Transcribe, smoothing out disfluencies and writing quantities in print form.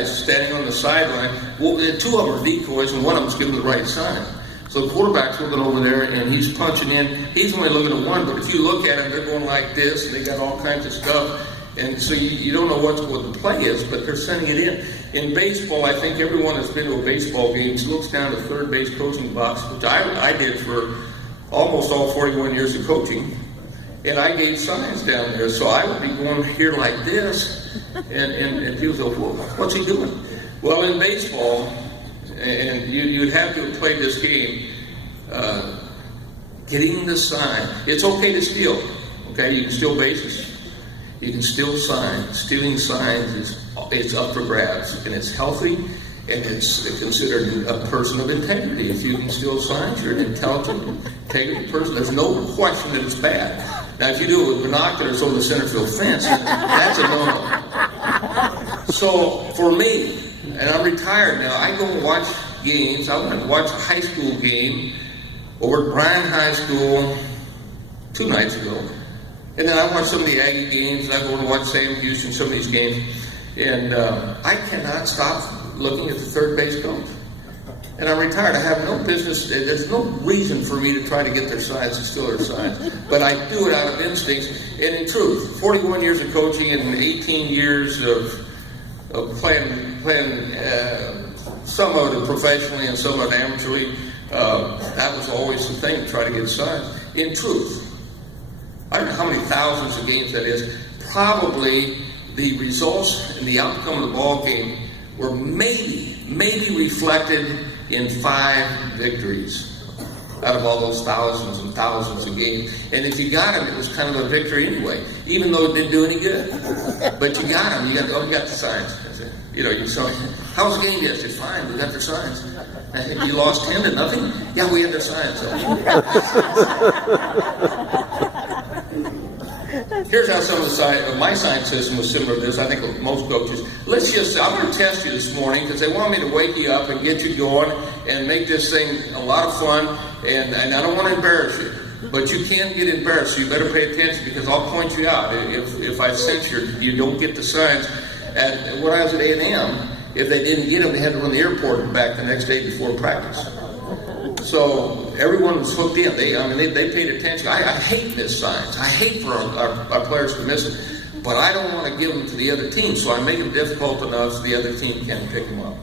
guys standing on the sideline. Well, two of them are decoys, and one of them's giving the right sign. So the quarterback's looking over there, and he's punching in. He's only looking at one, but if you look at them, they're going like this, and they got all kinds of stuff. And so you don't know what the play is, but they're sending it in. In baseball, I think everyone that's been to a baseball game looks down the third base coaching box, which I did for almost all 41 years of coaching. And I gave signs down there. So I would be going here like this, and people say, well, what's he doing? Well, in baseball, and you'd have to have played this game, getting the sign. It's okay to steal. Okay, you can steal bases. You can steal signs. Stealing signs is up for grabs, and it's healthy, and it's considered a person of integrity. If you can steal signs, you're an intelligent, integrity person. There's no question that it's bad. Now, if you do it with binoculars over the center field fence, that's a no-no. So for me, and I'm retired now, I go and watch games. I went and watched a high school game over at Bryan High School 2 nights ago. And then I watch some of the Aggie games, and I go and watch Sam Houston, some of these games. And I cannot stop looking at the third base coach. And I'm retired. I have no business. There's no reason for me to try to get their signs and steal their signs. But I do it out of instincts. And in truth, 41 years of coaching and 18 years of playing some of it professionally and some of it amateurly, that was always the thing, to try to get signs. In truth, I don't know how many thousands of games that is. Probably the results and the outcome of the ball game were maybe reflected in 5 victories out of all those thousands and thousands of games. And if you got them, it was kind of a victory anyway, even though it didn't do any good. But you got them. You got the signs. You know, how was the game yesterday? Fine, we got their signs. You lost 10-0? Yeah, we had their signs. Here's how some of my sign system was similar to this. I think with most coaches. I'm going to test you this morning because they want me to wake you up and get you going and make this thing a lot of fun. And I don't want to embarrass you, but you can get embarrassed. So you better pay attention because I'll point you out if I sense you don't get the signs. And when I was at A&M, if they didn't get them, they had to run the airport and back the next day before practice. So everyone was hooked in. They paid attention. I hate missed signs. I hate for our players to miss it. But I don't want to give them to the other team, so I make them difficult enough so the other team can't pick them up.